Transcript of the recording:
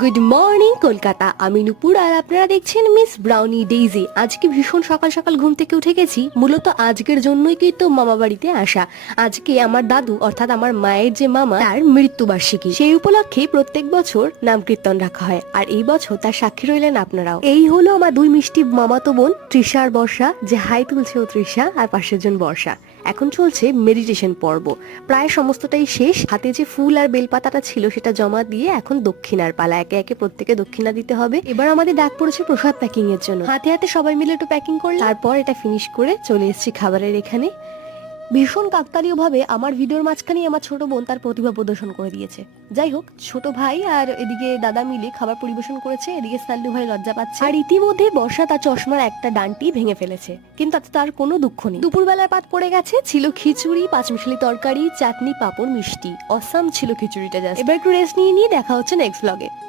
Good morning Kolkata, আমি নুপুর আর আপনারা দেখছেন মিস ব্রাউনি ডেইজি। আজকে ভীষণ সকাল সকাল ঘুম থেকে উঠে গেছি। মূলত আজকের জন্যই কিন্তু মামা বাড়িতে আসা। আজকে আমার দাদু অর্থাৎ আমার মায়ের যে মামা, তার মৃত্যুবার্ষিকী। সেই উপলক্ষে প্রত্যেক বছর নাম কীর্তন রাখা হয়, আর এই বছর তার সাক্ষী রইলেন আপনারাও। এই হলো আমার দুই মিষ্টি মামাতো বোন তৃষা আর বর্ষা, যে হাই তুলছে ও তৃষা, আর পাশের জন বর্ষা। এখন চলছে মেডিটেশন পর্ব, প্রায় সমস্তটাই শেষ। হাতে যে ফুল আর বেলপাতাটা ছিল সেটা জমা দিয়ে এখন দক্ষিণার পালা। একে একে প্রত্যেকে দক্ষিণা দিতে হবে। এবার আমাদের ডাক পড়েছে প্রসাদ প্যাকিং এর জন্য। হাতে হাতে সবাই মিলে একটু প্যাকিং করলাম, তারপর এটা ফিনিশ করে চলে এসেছি খাবারের এখানে। ভীষণ কাকতালীয় ভাবে আমার ভিডিওর মাঝখানে আমার ছোট বোন তার প্রতিভা প্রদর্শন করে দিয়েছে। যাই হোক, ছোট ভাই আর এদিকে দাদা মিলে খাবার পরিবেশন করেছে। এদিকে সাল্লু ভাই লজ্জা পাচ্ছে, আর ইতিমধ্যে বর্ষা তার চশমার একটা ডান্টি ভেঙে ফেলেছে, কিন্তু তাতে তার কোনো দুঃখ নেই। দুপুরবেলার পাত পড়ে গেছে, ছিল খিচুড়ি, পাঁচমিশালি তরকারি, চাটনি, পাঁপড়, মিষ্টি। অসাম ছিল খিচুড়িটা জাস্ট। এবার একটু রেস্ট নিয়ে দেখা হচ্ছে নেক্সট ব্লগে।